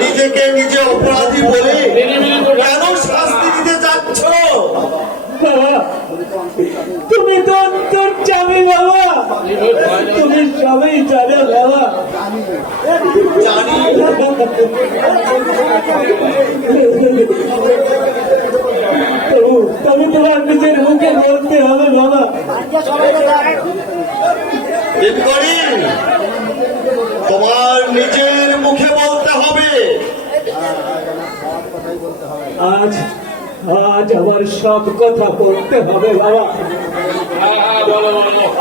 নিজেকে নিজে অপরাধী বলে কেন শাস্তি দিতে যাচ্ছ? তুমি তো অন্তর যাবে বাবা। তুমি সবই জানো বাবা। জানি। তবু তোমার নিজের মুখে বলতে হবে বাবা। তোমার নিজের মুখে বলতে হবে। আজ আজ আমার সব কথা বলতে হবে, বাবা।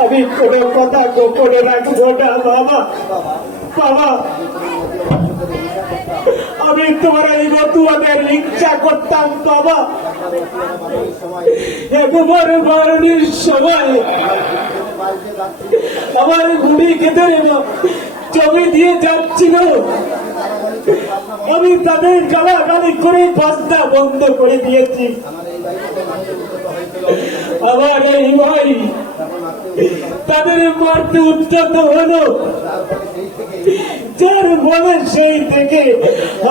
আমি কোনো কথা গোপনে রাখব না, বাবা। বাবা, আমি তোমার এই বতুয়াদের ইচ্ছা করতাম, বাবা। একবার বারণির সময় আমার ঘুড়ি খেতে জমি দিয়ে যাচ্ছিল আমি তাদের গালাগালি করে বস্তা বন্ধ করে দিয়েছি। আমার এই ভাই, তাদের মারতে উদ্যত হলো। যার মনে সেই থেকে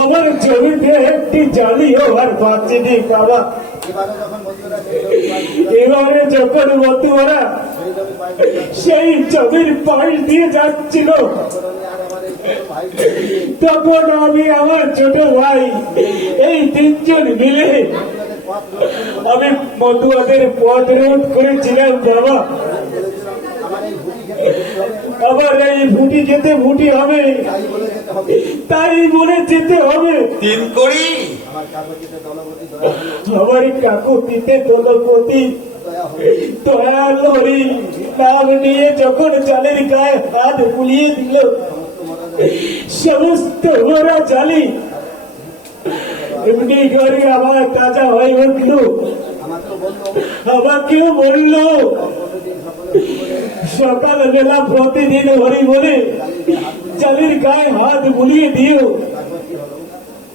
আমার জমিতে একটি জালি হওয়ার বাঁচেনি বাবা। এবারে যখন মতুয়ারা সেই জমির পাশ দিয়ে যাচ্ছিল তখন আমি আমার ছোট ভাই। এই তিনজন মিলে আমি মতুয়াদের পথ রোধ করেছিলাম বাবা। আবার এই ভুটি যেতে ভুটি হবে। তাই বলে যেতে হবে। তিন করি? আমার কাকুতিতে দলপতি দয়াল হরি নাম নিয়ে যখন চালের গায়ে হাত বুলিয়ে দিল সমস্ত ওরা জালি। এমনি করে আমার তাজা হয়ে উঠল। আমাকেও বলল সকালবেলা প্রতিদিন হরি বলে চালের গায়ে হাত বুলিয়ে দিও।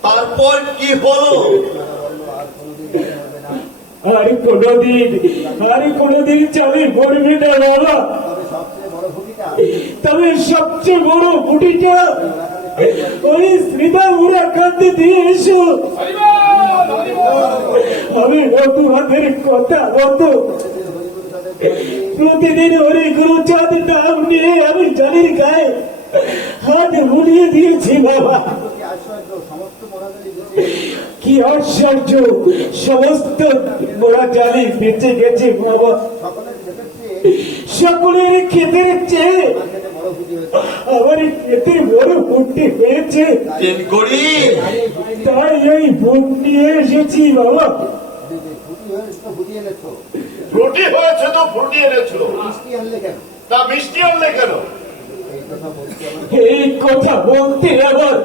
তারপর কি হলো? আর কোনদিন আর কোনদিন চালে পড়বে না। বাবা তবে সবচেয়ে বড় গুটিটা ওই শ্রীদা উড়া কান্দে দিয়ে এসো। আমি রঘুনাথের কথা মতো প্রতিদিন হরে গুরু চাঁদ নাম নিয়ে আমি জালির গায়ে হাত মুড়িয়ে দিয়েছি বাবা। কি আশ্চর্য সমস্ত মোরা জালি বেঁচে গেছে বাবা। সকলের ক্ষেতের চেয়ে আমার খেতে বড় ফুটতে হয়েছে। তাই এই ভোট নিয়ে এসেছি বাবা। রুটি হয়েছে তো ফুটি এনেছো তা মিষ্টি আনলে কেন? এই কথা বলতে আমার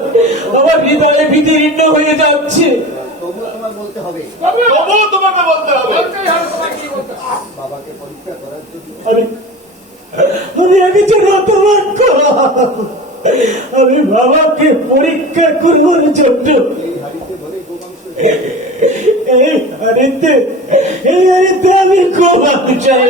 আমার হৃদয়ে বিদীর্ণ হয়ে যাচ্ছে। বলতে হবে। তবুও তোমাকে বলতে হবে। বাবাকে পরীক্ষা করার জন্য। আমি আমি বাবাকে পরীক্ষা করবার জন্য। এই হারিতে এই হারিতে আমি খুব চাই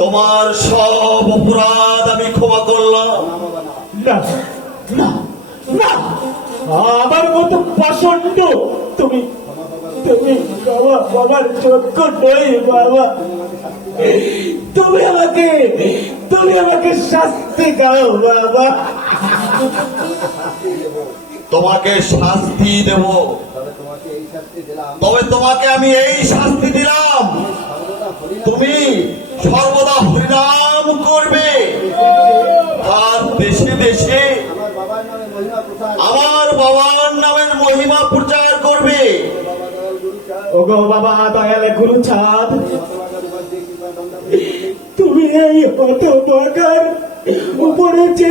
তোমার সব অপরাধ আমি ক্ষমা করলাম। না না না আমার মতো পাষণ্ড তুমি তুমি বাবা বাবার যোগ্য নই বাবা। তুমি আমাকে তুমি আমাকে শাস্তি দাও বাবা। তোমাকে শাস্তি দেব। তবে তোমাকে আমি এই শাস্তি দিলাম। তুমি সর্বদা হরিনাম করবে। আর দেশে দেশে আমার বাবার নামের মহিমা প্রচার করবে। ওগো বাবা, দয়ালে গুরু চাঁদ তুমি এই হত দরকার। উপরে যে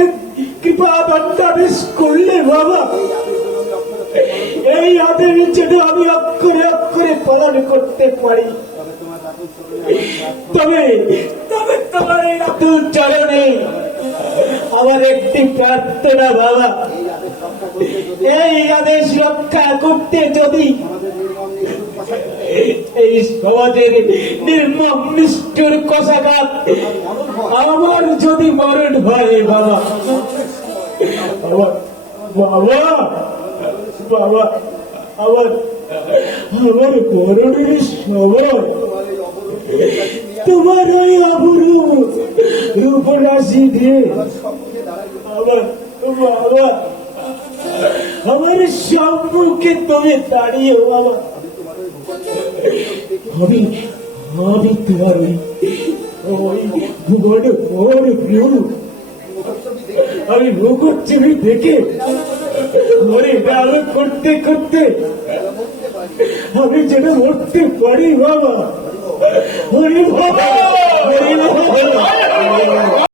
কৃপা দণ্ডাদেশ করলে বাবা। এই আদেশ যেন আমি অক্ষরে অক্ষরে পালন করতে পারি। তবে তবে তোমার এই আতুল চরণে আমার একটি প্রার্থনা বাবা। এই আদেশ রক্ষা করতে যদি এই সমাজের নির্মম, নিষ্ঠুর কষাঘাত আমার যদি মরণ হয় বাবা। বাবা বাবা আমার আমার মরণের সময় তোমার ওই অপরূপ রূপরাশি দিয়ে আমার সম্মুখে তুমি দাঁড়িয়ে বাবা আমি আমি তোমার ওই আমি ছবি দেখে মরে ডাল করতে করতে। আমি যেন মরতে পারি, বাবা। হরি হরি